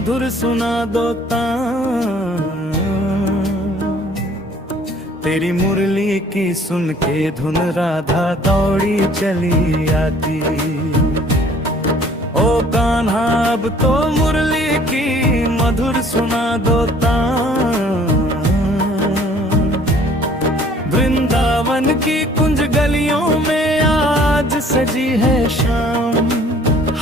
मधुर सुना दो तान। तेरी मुरली की सुन के धुन राधा दौड़ी चली आती। ओ कान्हा अब तो मुरली की मधुर सुना दो तान। वृंदावन की कुंज गलियों में आज सजी है शाम।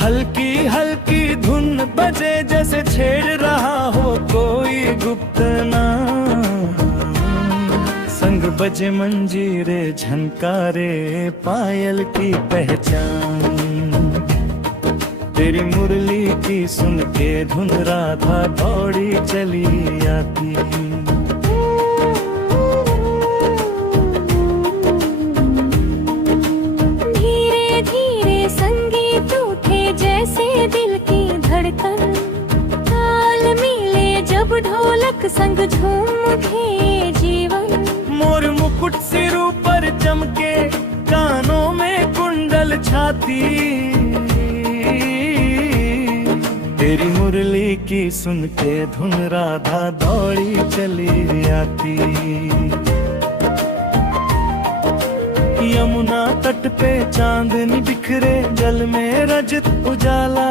हल्की हल्की धुन बजे जैसे छेड़ रहा हो कोई गुप्त नाम। संग बजे मंजीरे झनकारे पायल की पहचान। तेरी मुरली की सुन के धुन राधा दौड़ी चली आती। धीरे धीरे संगीत उठे जैसे दिल की धड़कन। ताल मिले जब ढोलक संग झूम उठे जीवन। मोर मुकुट सिर पर चमके कानों में कुंडल छाती। तेरी मुरली की सुन के धुन राधा दौड़ी चली आती। यमुना तट पे चांदनी बिखरे जल में रजत उजाला।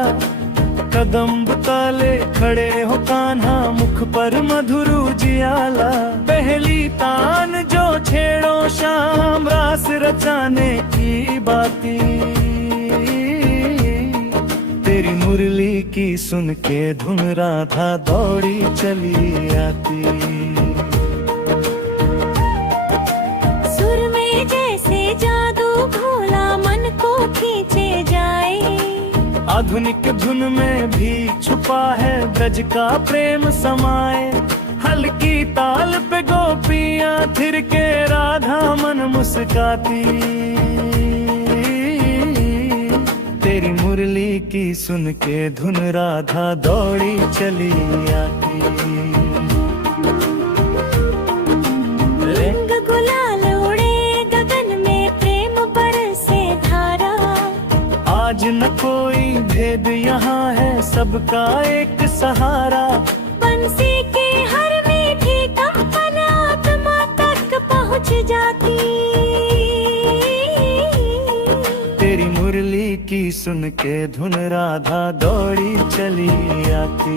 कदम ताले खड़े हो कान्हा मुख पर मधुर उजियाला। पहली तान जो छेड़ो शाम रास रचाने की बाती। तेरी मुरली की सुन के धुन राधा दौड़ी चली आती। सुर में जैसे जादू भोला मन को खींचे जाए। आधुनिक धुन में भी छुपा है ब्रज का प्रेम समाए। हल्की ताल पे गोपियां थिर के राधा मन मुस्काती। तेरी मुरली की सुन के धुन राधा दौड़ी चली आती। रंग गुलाल उड़े गगन में प्रेम बरसे धारा। आज न कोई भेद यहाँ है सबका एक सहारा। बंसी के हर मीठी कंपन आत्मा तक पहुँच जाती। तेरी मुरली की सुन के धुन राधा दौड़ी चली आती।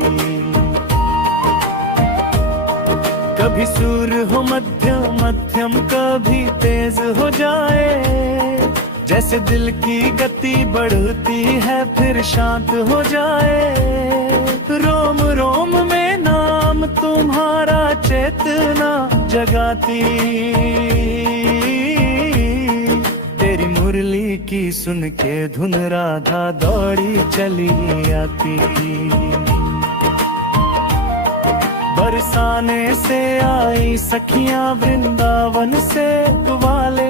कभी सुर हो मध्यम मध्यम कभी तेज हो जाए। जैसे दिल की गति बढ़ती है फिर शांत हो जाए। रोम रोम में नाम तुम्हारा चेतना जगाती। तेरी मुरली की सुन के धुन राधा दौड़ी चली आती। बरसाने से आई सखियां वृंदावन से वाले।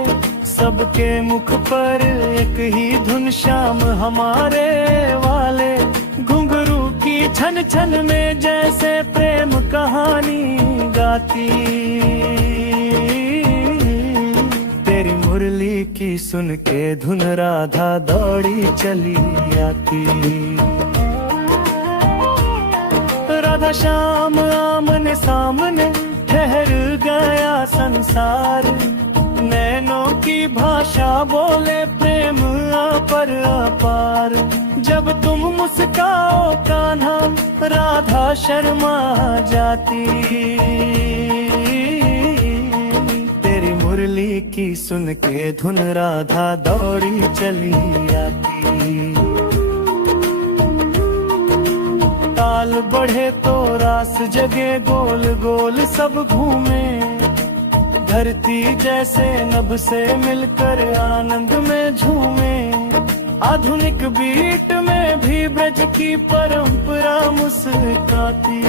सबके मुख पर एक ही धुन श्याम हमारे वाले। घुंघरू की छन छन में जैसे प्रेम कहानी गाती। तेरी मुरली की सुन के धुन राधा दौड़ी चली आती। राधा श्याम आमने सामने ठहर गया संसार। नैनों की भाषा बोले प्रेम पर अपार। जब तुम मुस्काओ कान्हा राधा शर्मा जाती। तेरी मुरली की सुन के धुन राधा दौड़ी चली आती। ताल बढ़े तो रास जगे गोल गोल सब घूमे। धरती जैसे नभ से मिलकर आनंद में झूमे। आधुनिक बीट में भी ब्रज की परंपरा मुस्काती।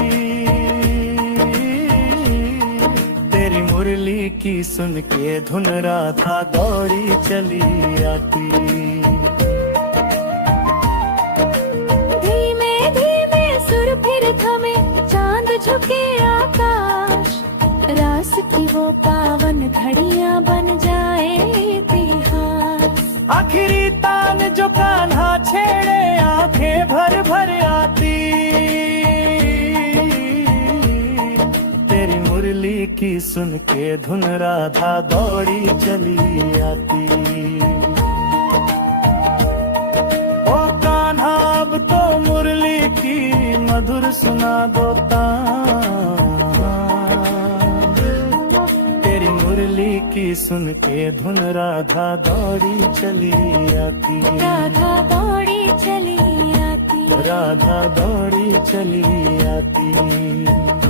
तेरी मुरली की सुन के धुन राधा दौड़ी चली आती। धीमे धीमे सुर फिर थमे चांद झुके आकाश। रास की वो पावन घड़ियां बन जाए इतिहास। आखिरी तान जो कान्हा छेड़े आंखें भर भर आती। की सुन के धुन राधा दौड़ी चली आती। ओ कान्हा अब तो मुरली की मधुर सुना दो तान, तेरी मुरली की सुन के धुन राधा दौड़ी चली आती। राधा दौड़ी चली आती, राधा दौड़ी चली आती।